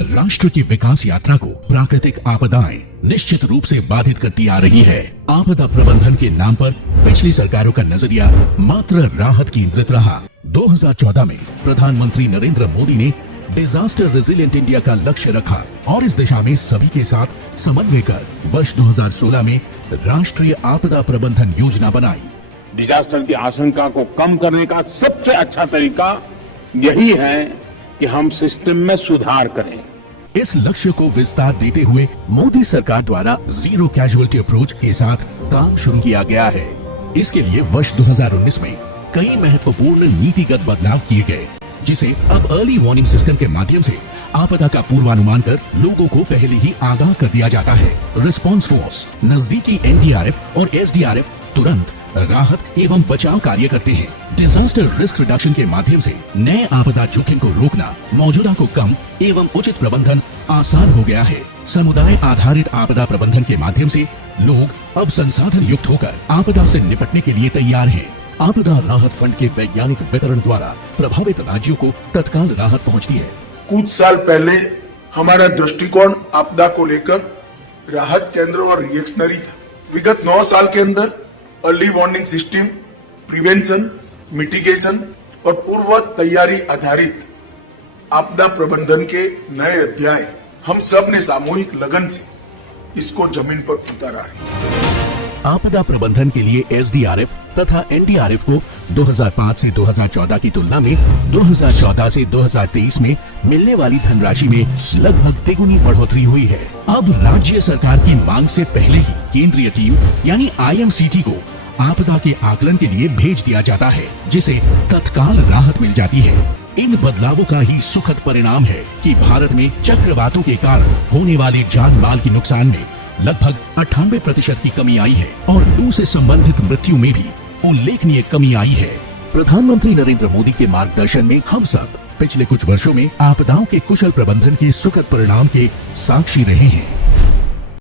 राष्ट्र की विकास यात्रा को प्राकृतिक आपदाएं निश्चित रूप से बाधित करती आ रही है। आपदा प्रबंधन के नाम पर पिछली सरकारों का नजरिया मात्र राहत केंद्रित रहा। 2014 में प्रधानमंत्री नरेंद्र मोदी ने डिजास्टर रेजिलिएंट इंडिया का लक्ष्य रखा और इस दिशा में सभी के साथ समन्वय कर वर्ष 2016 में राष्ट्रीय आपदा प्रबंधन योजना बनाई। डिजास्टर की आशंका को कम करने का सबसे अच्छा तरीका यही है कि हम सिस्टम में सुधार करें। इस लक्ष्य को विस्तार देते हुए मोदी सरकार द्वारा जीरो कैजुअलिटी अप्रोच के साथ काम शुरू किया गया है। इसके लिए वर्ष 2019 में कई महत्वपूर्ण नीतिगत बदलाव किए गए, जिसे अब अर्ली वार्निंग सिस्टम के माध्यम से आपदा का पूर्वानुमान कर लोगों को पहले ही आगाह कर दिया जाता है। रिस्पांस फोर्स, नजदीकी एनडीआरएफ और एसडीआरएफ तुरंत राहत एवं बचाव कार्य करते हैं। डिजास्टर रिस्क रिडक्शन के माध्यम से नए आपदा जोखिम को रोकना, मौजूदा को कम एवं उचित प्रबंधन आसान हो गया है। समुदाय आधारित आपदा प्रबंधन के माध्यम से लोग अब संसाधन युक्त होकर आपदा से निपटने के लिए तैयार हैं। आपदा राहत फंड के वैज्ञानिक वितरण द्वारा प्रभावित राज्यों को तत्काल राहत पहुंचती है। कुछ साल पहले हमारा दृष्टिकोण आपदा को लेकर राहत केंद्र और रिएक्शनरी था। विगत 9 साल के अंदर early warning system, prevention, mitigation और पूर्व तैयारी आधारित आपदा प्रबंधन के नए अध्याय हम सब ने सामूहिक लगन से इसको जमीन पर उतारा है। आपदा प्रबंधन के लिए एसडीआरएफ तथा एनडीआरएफ को 2005 से 2014 की तुलना में 2014 से 2023 में मिलने वाली धनराशि में लगभग तिगुनी बढ़ोतरी हुई है। अब राज्य सरकार की मांग से पहले ही केंद्रीय टीम यानी आईएमसीटी को आपदा के आकलन के लिए भेज दिया जाता है, जिसे तत्काल राहत मिल जाती है। इन बदलावों का ही सुखद परिणाम है कि भारत में चक्रवातों के कारण होने वाले जान माल के नुकसान में लगभग 98% की कमी आई है और लू से संबंधित मृत्यु में भी उल्लेखनीय कमी आई है। प्रधानमंत्री नरेंद्र मोदी के मार्गदर्शन में हम सब पिछले कुछ वर्षों में आपदाओं के कुशल प्रबंधन के सुखद परिणाम के साक्षी रहे हैं।